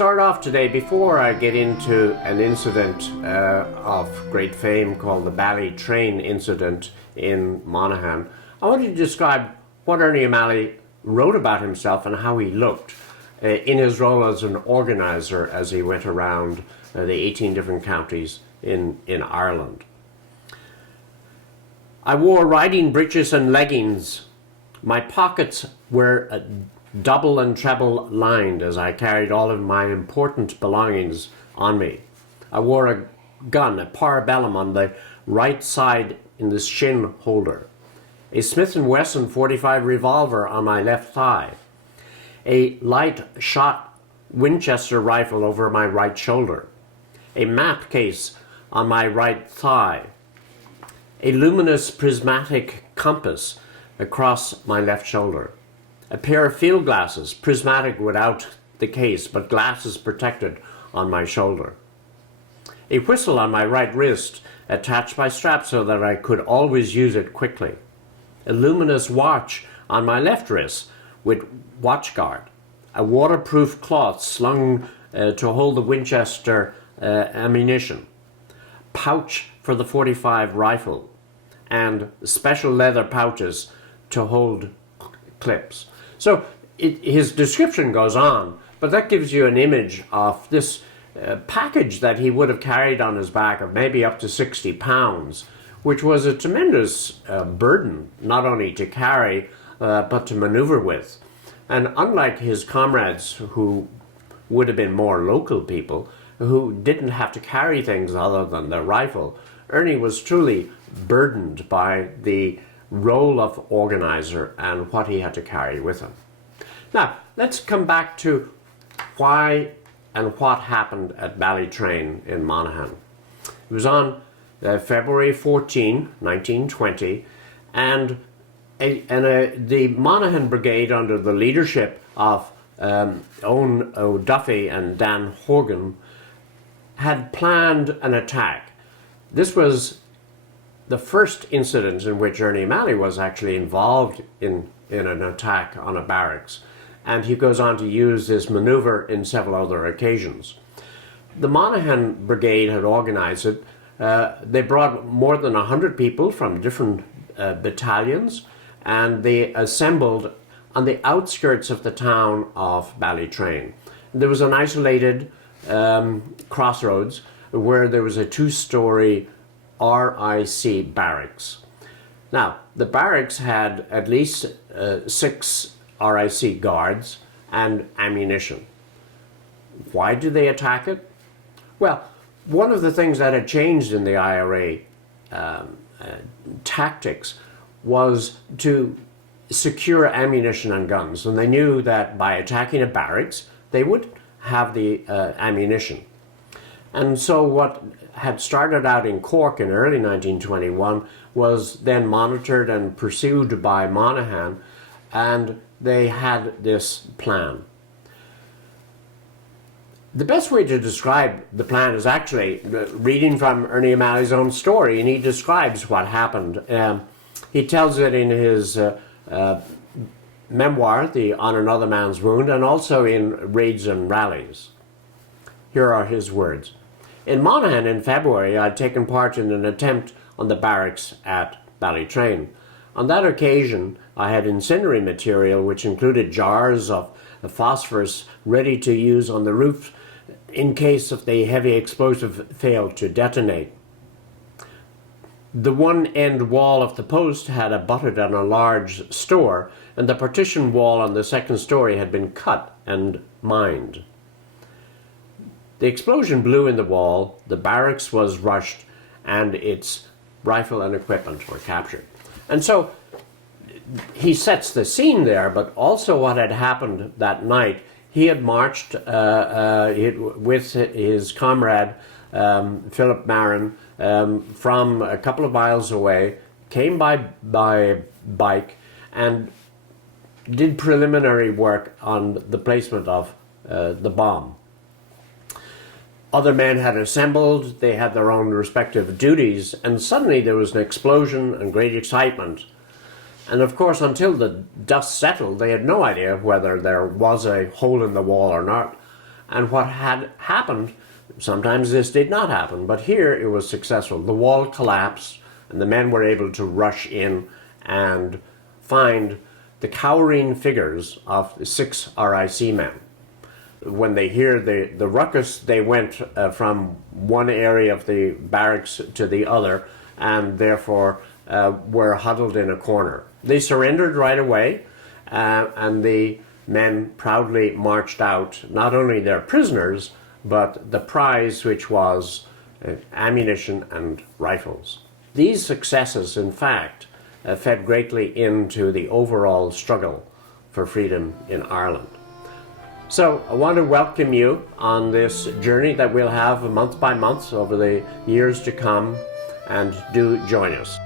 start off today, before I get into an incident of great fame called the Ballytrain incident in Monaghan, I want to describe what Ernie O'Malley wrote about himself and how he looked in his role as an organizer as he went around the 18 different counties in Ireland. I wore riding breeches and leggings. My pockets were double and treble lined as I carried all of my important belongings on me. I wore a gun, a parabellum, on the right side in the shin holder, a Smith & Wesson .45 revolver on my left thigh, a light shot Winchester rifle over my right shoulder, a map case on my right thigh, a luminous prismatic compass across my left shoulder, a pair of field glasses, prismatic without the case, but glasses protected, on my shoulder, a whistle on my right wrist attached by straps so that I could always use it quickly, a luminous watch on my left wrist with watch guard, a waterproof cloth slung to hold the Winchester ammunition, pouch for the .45 rifle, and special leather pouches to hold clips. So his description goes on, but that gives you an image of this package that he would have carried on his back of maybe up to 60 pounds, which was a tremendous burden, not only to carry, but to maneuver with. And unlike his comrades, who would have been more local people, who didn't have to carry things other than their rifle, Ernie was truly burdened by the role of organizer and what he had to carry with him. Now, let's come back to why and what happened at Ballytrain in Monaghan. It was on February 14, 1920, and the Monaghan Brigade, under the leadership of Owen O'Duffy and Dan Horgan, had planned an attack. This was the first incident in which Ernie O'Malley was actually involved in an attack on a barracks, and he goes on to use this maneuver in several other occasions. The Monaghan Brigade had organized it. They brought more than 100 people from different battalions, and they assembled on the outskirts of the town of Ballytrain. There was an isolated crossroads where there was a two-story RIC barracks. Now, the barracks had at least 6 RIC guards and ammunition. Why did they attack it? Well, one of the things that had changed in the IRA tactics was to secure ammunition and guns, and they knew that by attacking a barracks, they would have the ammunition. And so what had started out in Cork in early 1921 was then monitored and pursued by Monaghan, and they had this plan. The best way to describe the plan is actually reading from Ernie O'Malley's own story, and he describes what happened. He tells it in his memoir, On Another Man's Wound, and also in Raids and Rallies. Here are his words. In Monaghan in February, I had taken part in an attempt on the barracks at Ballytrain. On that occasion, I had incendiary material which included jars of phosphorus ready to use on the roof in case of the heavy explosive failed to detonate. The one end wall of the post had abutted on a large store, and the partition wall on the second story had been cut and mined. The explosion blew in the wall, the barracks was rushed, and its rifle and equipment were captured. And so he sets the scene there, but also what had happened that night. He had marched with his comrade Philip Marin from a couple of miles away, came by bike, and did preliminary work on the placement of the bomb. Other men had assembled, they had their own respective duties, and suddenly there was an explosion and great excitement. And of course, until the dust settled, they had no idea whether there was a hole in the wall or not. And what had happened, sometimes this did not happen, but here it was successful. The wall collapsed and the men were able to rush in and find the cowering figures of the 6 RIC men. When they hear the ruckus, they went from one area of the barracks to the other, and therefore were huddled in a corner. They surrendered right away, and the men proudly marched out not only their prisoners, but the prize, which was ammunition and rifles. These successes, in fact, fed greatly into the overall struggle for freedom in Ireland. So I want to welcome you on this journey that we'll have month by month over the years to come, and do join us.